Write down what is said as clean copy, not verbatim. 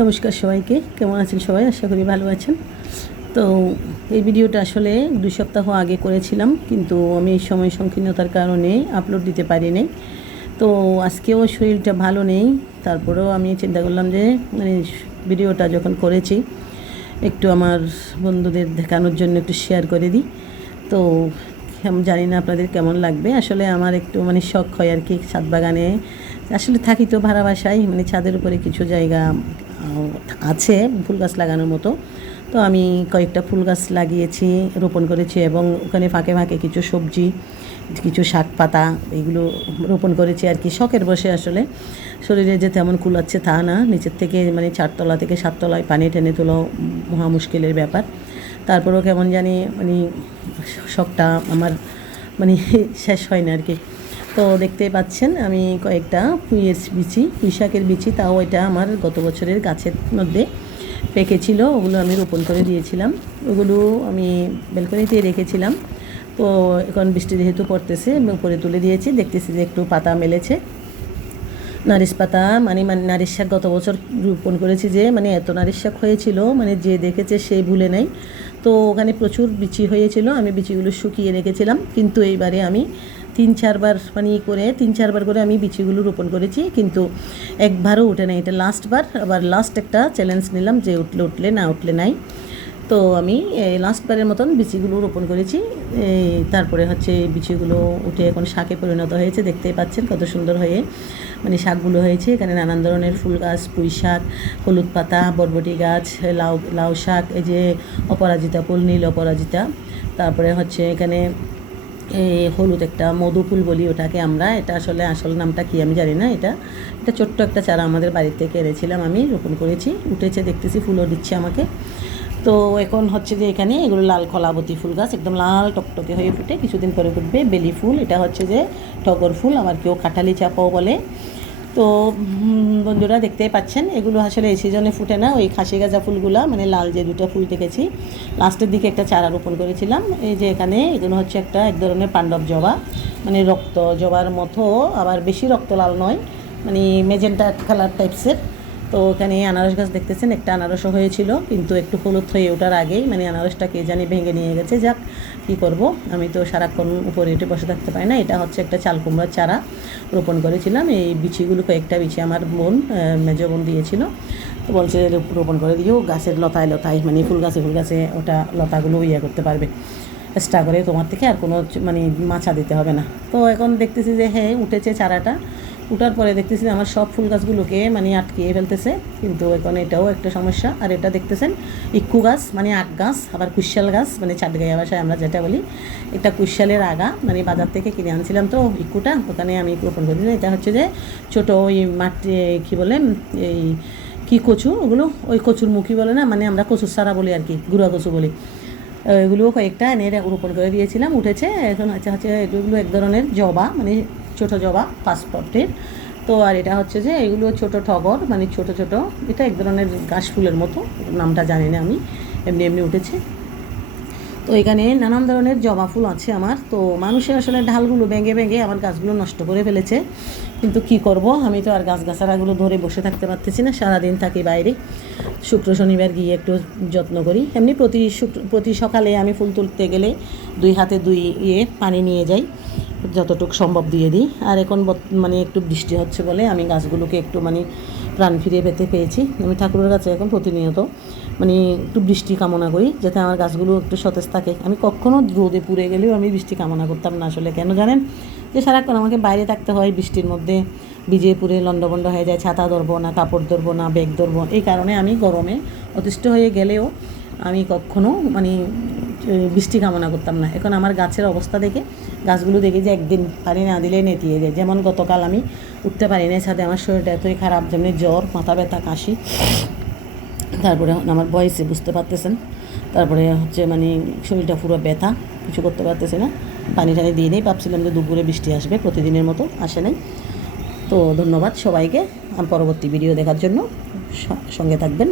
নমস্কার সবাইকে, কেমন আছেন সবাই? আশা করি ভালো আছেন। তো এই ভিডিওটা আসলে 2 সপ্তাহ আগে করেছিলাম, কিন্তু আমি সময় সংকীর্ণতার কারণে আপলোড দিতে পারিনি। তো আজকেও শরীরটা ভালো নেই, তারপরেও আমি চিন্তা করলাম যে ভিডিওটা যখন করেছি একটু আমার বন্ধুদের দেখানোর জন্য একটু শেয়ার করে দিই। তো জানি না আপনাদের কেমন লাগবে। আসলে আমার একটু শখ হয় আর কি, ছাদ বাগানে আসলে থাকি তো ভাড়া বাসায়, ছাদের উপরে কিছু জায়গা আছে ফুল গাছ লাগানোর মতো। তো আমি কয়েকটা ফুল গাছ লাগিয়েছি, রোপণ করেছি, এবং ওখানে ফাঁকে ফাঁকে কিছু সবজি, কিছু শাক পাতা এগুলো রোপণ করেছি আর কি, শখের বসে। আসলে শরীরে যে তেমন কুলাচ্ছে তা না, নিচের থেকে 4তলা থেকে 7তলায় পানি টেনে তোলা মহা মুশকিলের ব্যাপার। তারপরেও কেমন জানি শখটা আমার শেষ হয় না আর কি। তো দেখতেই পাচ্ছেন আমি কয়েকটা পুঁই শাকের বিচি, তাও এটা আমার গত বছরের গাছের মধ্যে পেকেছিল, ওগুলো আমি রোপণ করে দিয়েছিলাম। ওগুলো আমি ব্যালকনিতে রেখেছিলাম। তো এখন বৃষ্টি যেহেতু পড়তেছে, উপরে তুলে দিয়েছি, দেখতেছি যে একটু পাতা মেলেছে। নারিশ পাতা নারিশ শাক গত বছর রোপণ করেছি, যে এত নারিশ শাক হয়েছিল, যে দেখেছে সেই ভুলে নেই। তো ওখানে প্রচুর বিচি হয়েছিল, আমি বিচিগুলো শুকিয়ে রেখেছিলাম, কিন্তু এইবারে আমি 3-4বার করে আমি বিচিগুলো রোপণ করেছি, কিন্তু একবারও উঠে নাই। এটা লাস্টবার, আবার লাস্ট একটা চ্যালেঞ্জ নিলাম যে উঠলে না উঠলে নাই। তো আমি লাস্টবারের মতন বিচিগুলো রোপণ করেছি। তারপরে বিচিগুলো উঠে এখন শাকে পরিণত হয়েছে, দেখতেই পাচ্ছেন কত সুন্দর হয়ে শাকগুলো হয়েছে। এখানে নানান ধরনের ফুল গাছ, পুঁই শাক, হলুদ পাতা, বরবটি গাছ, লাউ শাক, এই যে অপরাজিতা ফুল, নীল অপরাজিতা। তারপরে এখানে হলুদ একটা মধু ফুল বলি ওটাকে আমরা, এটা আসলে আসল নামটা কি আমি জানি না। এটা ছোট্ট একটা চারা আমাদের বাড়ির থেকে এনেছিলাম, আমি রোপণ করেছি, উঠেছে, দেখতেছি ফুলও দিচ্ছে আমাকে। তো এখন যে এখানে এগুলো লাল কলাবতী ফুল গাছ, একদম লাল টকটকে হয়ে ফুটে, কিছুদিন পরে ফুটবে বেলি ফুল। এটা যে টগর ফুল, আবার কেউ কাঁঠালি চাপাও বলে। তো বন্ধুরা দেখতেই পাচ্ছেন, এগুলো আসলে এই সিজনে ফুটে না, ওই খাসি গাঁজা ফুলগুলা, লাল যে দুটো ফুল দেখেছি লাস্টের দিকে একটা চারা রোপণ করেছিলাম। এই যে এখানে এগুলো এক ধরনের পাণ্ডব জবা, রক্ত জবার মতো, আবার বেশি রক্ত লাল নয়, মেজেন্টা কালার টাইপসের। তো এখানে আনারস গাছ দেখতেছেন, একটা আনারসও হয়েছিল, কিন্তু একটু হলুদ হয়ে ওঠার আগেই আনারসটা কে জানি ভেঙে নিয়ে গেছে। যাক, কী করব, আমি তো সারাক্ষণ উপরে উঠে বসে থাকতে পারি না। এটা একটা চাল কুমড়ার চারা রোপণ করেছিলাম। এই বিচিগুলো কয়েকটা বিচি আমার বোন, মেজো বোন দিয়েছিল। তো বলছে রোপণ করে দিও গাছের লতায় ফুল গাছে ওটা লতাগুলো করতে পারবে, চেষ্টা করে, তোমার থেকে আর কোনো মাছা দিতে হবে না। তো এখন দেখতেছি যে হ্যাঁ উঠেছে চারাটা। উঠার পরে দেখতেছি আমার সব ফুল গাছগুলোকে আটকিয়ে ফেলতেছে, কিন্তু এখন এটাও একটা সমস্যা। আর এটা দেখতেছেন ইক্কু গাছ, আক গাছ, আবার কুশাল গাছ, চাটগাঁয়া ভাষায় আমরা যেটা বলি। এটা কুশালের আগা, বাজার থেকে কিনে আনছিলাম, তো ইক্কুটা ওখানে আমি রোপণ করে দিলাম। এটা যে ছোটো ওই মাটি কী বলে, এই কী কচু, ওগুলো ওই কচুর মুখী বলে না, আমরা কচুর সারা বলি আর কি, গুঁড়া কচু বলি। এগুলোও কয়েকটা এনে রোপণ করে দিয়েছিলাম, উঠেছে। এখন এগুলো এক ধরনের জবা, ছোটো জবা পাসপোর্টের। তো আর এটা যে এগুলো ছোটো টগর, ছোটো ছোটো, এটা এক ধরনের গাছ ফুলের মতো, নামটা জানি না আমি, এমনি উঠেছে। তো এখানে নানান ধরনের জবা ফুল আছে আমার। তো মানুষের আসলে ঢালগুলো ভেঙে আমার গাছগুলো নষ্ট করে ফেলেছে, কিন্তু কি করব, আমি তো আর গাছগাছালাগুলো ধরে বসে থাকতে পারতেছি না, সারাদিন থাকি বাইরে। শুক্র শনিবার গিয়ে একটু যত্ন করি। এমনি প্রতি সকালে আমি ফুল তুলতে গেলে 2 হাতে 2 পানি নিয়ে যাই, যতটুকু সম্ভব দিয়ে দিই। আর এখন একটু বৃষ্টি হচ্ছে বলে আমি গাছগুলোকে একটু প্রাণ ফিরিয়ে পেয়েছি। আমি ঠাকুরের কাছে এখন প্রতিনিয়ত একটু বৃষ্টি কামনা করি, যাতে আমার গাছগুলো একটু সতেজ থাকে। আমি কখনও রোদে পুড়ে গেলেও আমি বৃষ্টি কামনা করতাম না। আসলে কেন জানেন, যে সারাক্ষণ আমাকে বাইরে থাকতে হয়, বৃষ্টির মধ্যে ভিজে পুড়ে লন্ডভন্ড হয়ে যায়, ছাতা ধরবো না, কাপড় ধরবো না, ব্যাগ ধরবো। এই কারণে আমি গরমে অতিষ্ঠ হয়ে গেলেও আমি কখনও বৃষ্টি কামনা করতাম না। এখন আমার গাছের অবস্থা দেখে, গাছগুলো দেখে যে একদিন পানি না দিলে নেতিয়ে যায়। যেমন গতকাল আমি উঠতে পারি না ছাদে, আমার শরীরটা এতই খারাপ, যেমন জ্বর, মাথা ব্যথা, কাশি। তারপরে আমার ভয়েসে বুঝতে পারতেছেন। তারপরে শরীরটা পুরো ব্যথা, কিছু করতে পারতেছে না। পানি টানি দিয়ে নেই, ভাবছিলাম যে দুপুরে বৃষ্টি আসবে, প্রতিদিনের মতো আসে নাই। তো ধন্যবাদ সবাইকে পরবর্তী ভিডিও দেখার জন্য, সঙ্গে থাকবেন।